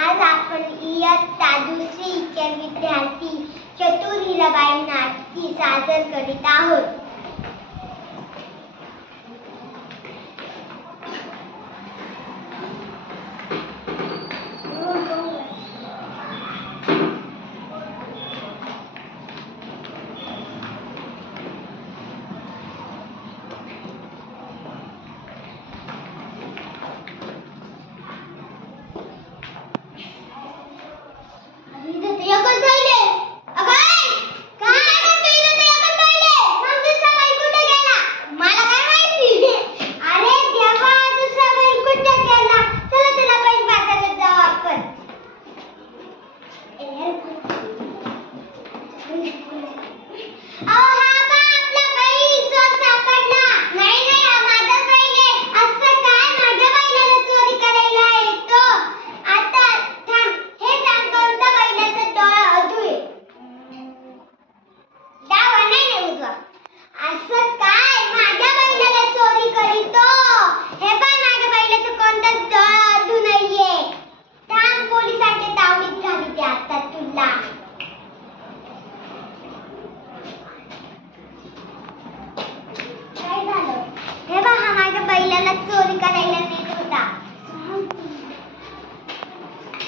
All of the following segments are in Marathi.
आज आपण इयत्ता दुसरीचे विद्यार्थी चतुर हिराबाई नाटकी सादर करीत आहोत. बैलाला चोरी करायला नेत होता.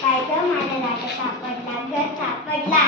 काय ग माझा दाटा सापडला, घर सापडला.